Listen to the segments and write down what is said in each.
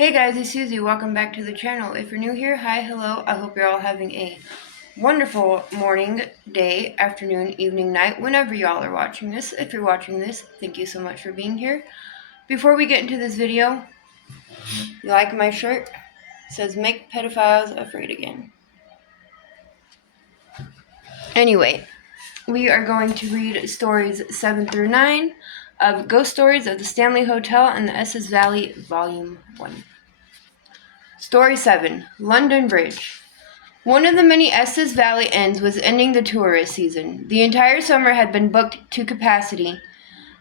Hey guys, it's Susie. Welcome back to the channel. If you're new here, hi, hello. I hope you're all having a wonderful morning, day, afternoon, evening, night, whenever y'all are watching this. If you're watching this, thank you so much for being here. Before we get into this video, you like my shirt? It says make pedophiles afraid again. Anyway, we are going to read stories 7 through 9 of Ghost Stories of the Stanley Hotel and the Estes Valley, Volume 1. Story 7, London Bridge. One of the many Estes Valley inns was ending the tourist season. The entire summer had been booked to capacity,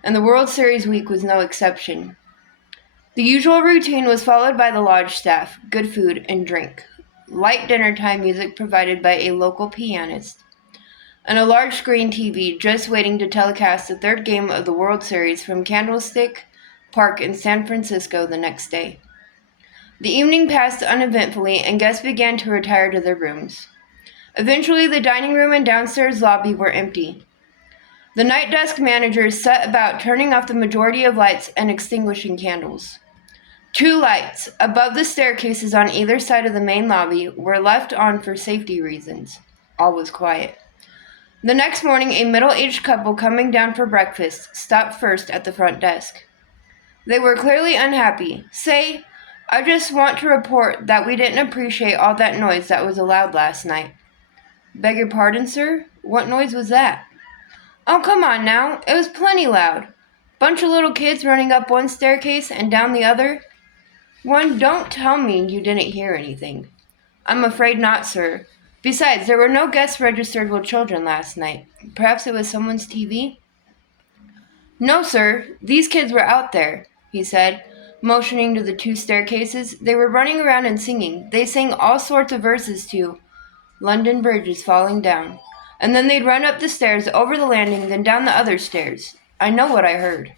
and the World Series week was no exception. The usual routine was followed by the lodge staff, good food and drink, light dinner time music provided by a local pianist, and a large screen TV just waiting to telecast the third game of the World Series from Candlestick Park in San Francisco the next day. The evening passed uneventfully, and guests began to retire to their rooms. Eventually, the dining room and downstairs lobby were empty. The night desk managers set about turning off the majority of lights and extinguishing candles. 2 lights, above the staircases on either side of the main lobby, were left on for safety reasons. All was quiet. The next morning, a middle-aged couple coming down for breakfast stopped first at the front desk. They were clearly unhappy. "Say, I just want to report that we didn't appreciate all that noise that was allowed last night." "Beg your pardon, sir? What noise was that?" "Oh, come on now. It was plenty loud. Bunch of little kids running up one staircase and down the other." Don't tell me you didn't hear anything." "I'm afraid not, sir. Besides, there were no guests registered with children last night. Perhaps it was someone's TV?" "No, sir. These kids were out there," he said, motioning to the 2 staircases. "They were running around and singing. They sang all sorts of verses to 'London Bridge is Falling Down.' And then they'd run up the stairs, over the landing, then down the other stairs. I know what I heard."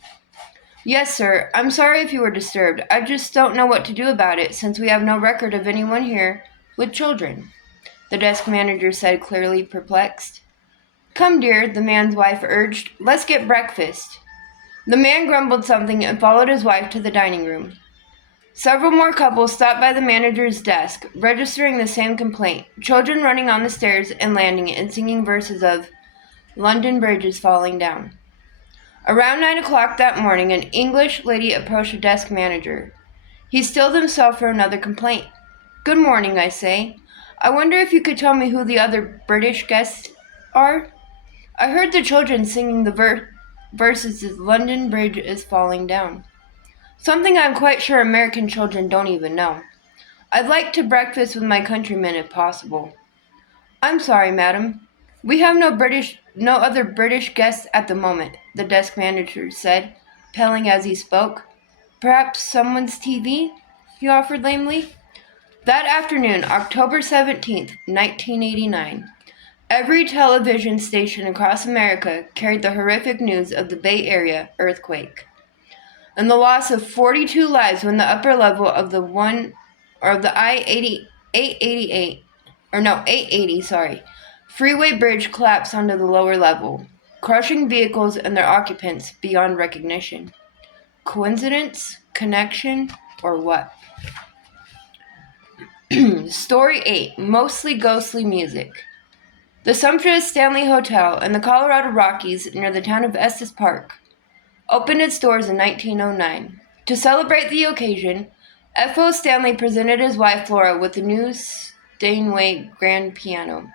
"Yes, sir. I'm sorry if you were disturbed. I just don't know what to do about it, since we have no record of anyone here with children," the desk manager said, clearly perplexed. "Come, dear," the man's wife urged. "Let's get breakfast." The man grumbled something and followed his wife to the dining room. Several more couples stopped by the manager's desk, registering the same complaint: children running on the stairs and landing and singing verses of "London Bridge is Falling Down." Around 9 o'clock that morning, an English lady approached the desk manager. He stilled himself for another complaint. "Good morning, I say. I wonder if you could tell me who the other British guests are? I heard the children singing the verses of "London Bridge is Falling Down." Something I'm quite sure American children don't even know. I'd like to breakfast with my countrymen if possible." "I'm sorry, madam. We have no other British guests at the moment," the desk manager said, paling as he spoke. "Perhaps someone's TV?" he offered lamely. That afternoon, October 17th, 1989, every television station across America carried the horrific news of the Bay Area earthquake and the loss of 42 lives when the upper level of the I-880 freeway bridge collapsed onto the lower level, crushing vehicles and their occupants beyond recognition. Coincidence? Connection? Or what? Story 8, Mostly Ghostly Music. The sumptuous Stanley Hotel in the Colorado Rockies near the town of Estes Park opened its doors in 1909. To celebrate the occasion, F.O. Stanley presented his wife Flora with the new Steinway grand piano.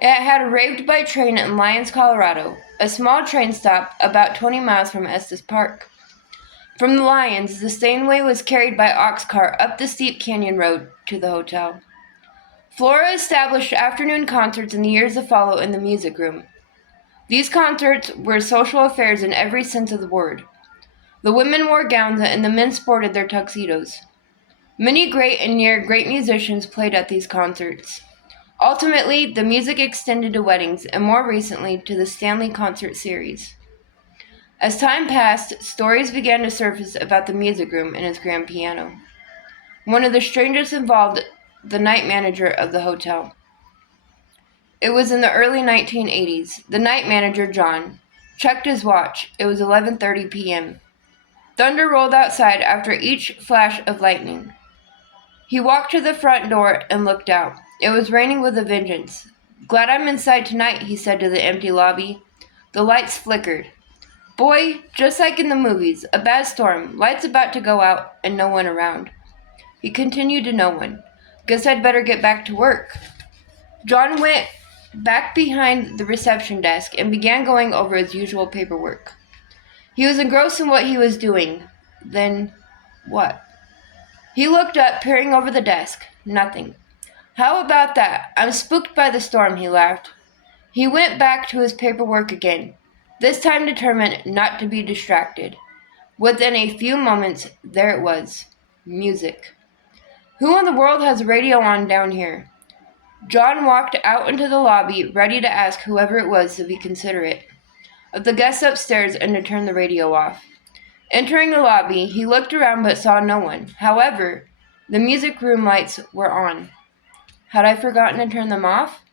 It had arrived by train in Lyons, Colorado, a small train stop about 20 miles from Estes Park. From the Lyons, the Steinway was carried by ox cart up the steep canyon road to the hotel. Flora established afternoon concerts in the years to follow in the music room. These concerts were social affairs in every sense of the word. The women wore gowns and the men sported their tuxedos. Many great and near great musicians played at these concerts. Ultimately, the music extended to weddings and more recently to the Stanley Concert Series. As time passed, stories began to surface about the music room and its grand piano. One of the strangest involved the night manager of the hotel. It was in the early 1980s. The night manager, John, checked his watch. It was 11:30 p.m. Thunder rolled outside after each flash of lightning. He walked to the front door and looked out. It was raining with a vengeance. "Glad I'm inside tonight," he said to the empty lobby. The lights flickered. "Boy, just like in the movies, a bad storm, lights about to go out, and no one around." He continued to no one. "Guess I'd better get back to work." John went back behind the reception desk and began going over his usual paperwork. He was engrossed in what he was doing. Then, what? He looked up, peering over the desk. Nothing. "How about that? I'm spooked by the storm," he laughed. He went back to his paperwork again, this time determined not to be distracted. Within a few moments, there it was. Music. Who in the world has a radio on down here? John walked out into the lobby, ready to ask whoever it was to be considerate of the guests upstairs and to turn the radio off. Entering the lobby, he looked around but saw no one. However, the music room lights were on. Had I forgotten to turn them off?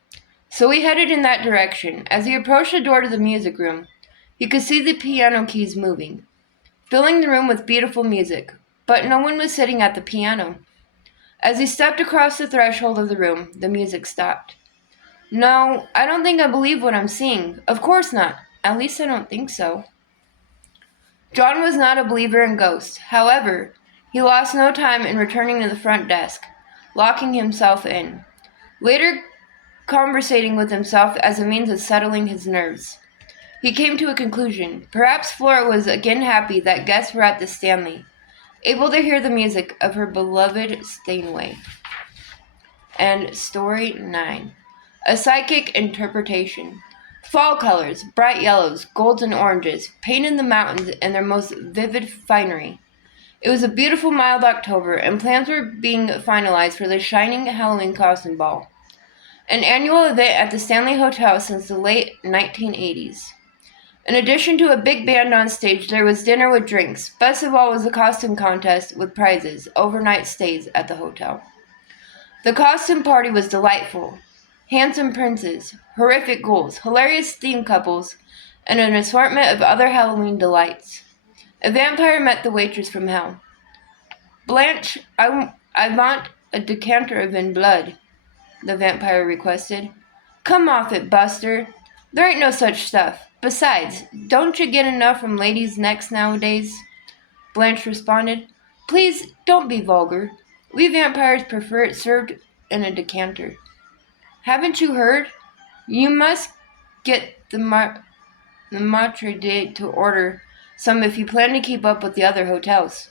So he headed in that direction. As he approached the door to the music room, he could see the piano keys moving, filling the room with beautiful music, but no one was sitting at the piano. As he stepped across the threshold of the room, the music stopped. "No, I don't think I believe what I'm seeing. Of course not. At least I don't think so." John was not a believer in ghosts. However, he lost no time in returning to the front desk, locking himself in, later conversating with himself as a means of settling his nerves. He came to a conclusion. Perhaps Flora was again happy that guests were at the Stanley, able to hear the music of her beloved Steinway. And Story 9. A Psychic Interpretation. Fall colors, bright yellows, golds, and oranges, painted the mountains in their most vivid finery. It was a beautiful, mild October, and plans were being finalized for the shining Halloween costume ball, an annual event at the Stanley Hotel since the late 1980s. In addition to a big band on stage, there was dinner with drinks. Best of all was a costume contest with prizes, overnight stays at the hotel. The costume party was delightful. Handsome princes, horrific ghouls, hilarious theme couples, and an assortment of other Halloween delights. A vampire met the waitress from hell. "Blanche, I want a decanter of in blood," the vampire requested. "Come off it, Buster. There ain't no such stuff. Besides, don't you get enough from ladies' necks nowadays?" Blanche responded. "Please, don't be vulgar. We vampires prefer it served in a decanter." "Haven't you heard? You must get the maitre d' to order some if you plan to keep up with the other hotels."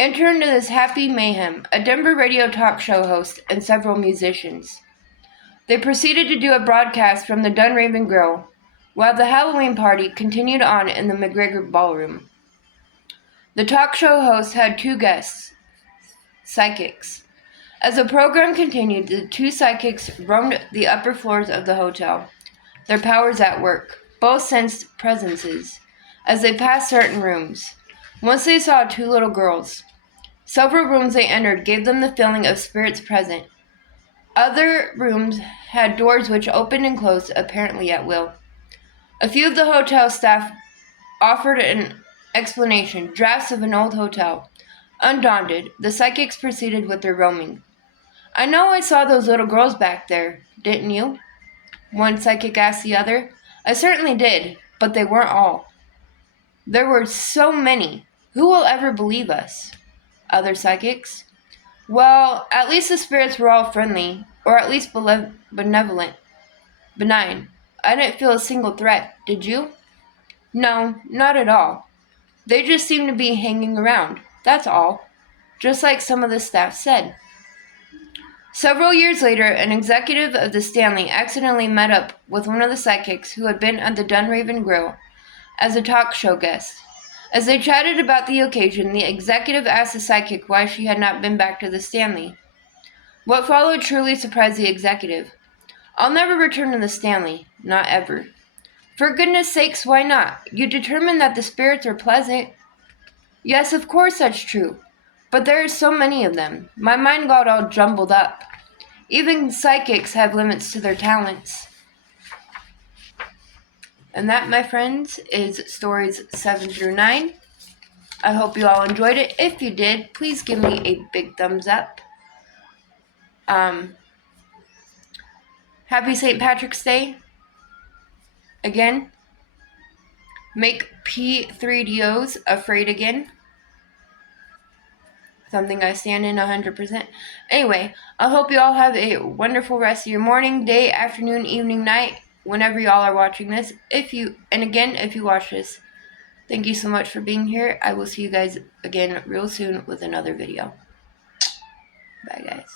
Enter into this happy mayhem a Denver radio talk show host and several musicians. They proceeded to do a broadcast from the Dunraven Grill, while the Halloween party continued on in the McGregor Ballroom. The talk show host had two guests, psychics. As the program continued, the two psychics roamed the upper floors of the hotel, their powers at work. Both sensed presences as they passed certain rooms. Once they saw two little girls. Several rooms they entered gave them the feeling of spirits present. Other rooms had doors which opened and closed apparently at will. A few of the hotel staff offered an explanation, drafts of an old hotel. Undaunted, the psychics proceeded with their roaming. "I know I saw those little girls back there, didn't you?" one psychic asked the other. "I certainly did, but they weren't all. There were so many. Who will ever believe us?" Other psychics. "Well, at least the spirits were all friendly, or at least benevolent, benign. I didn't feel a single threat, did you?" "No, not at all. They just seemed to be hanging around, that's all, just like some of the staff said." Several years later, an executive of the Stanley accidentally met up with one of the psychics who had been at the Dunraven Grill as a talk show guest. As they chatted about the occasion, the executive asked the psychic why she had not been back to the Stanley. What followed truly surprised the executive. "I'll never return to the Stanley, not ever." "For goodness sakes, why not? You determined that the spirits are pleasant." "Yes, of course that's true. But there are so many of them. My mind got all jumbled up. Even psychics have limits to their talents." And that, my friends, is stories 7 through 9. I hope you all enjoyed it. If you did, please give me a big thumbs up. Happy St. Patrick's Day. Again, make P3DOs afraid again. Something I stand in 100%. Anyway, I hope you all have a wonderful rest of your morning, day, afternoon, evening, night, whenever y'all are watching this. If you watch this, thank you so much for being here. I will see you guys again real soon with another video. Bye, guys.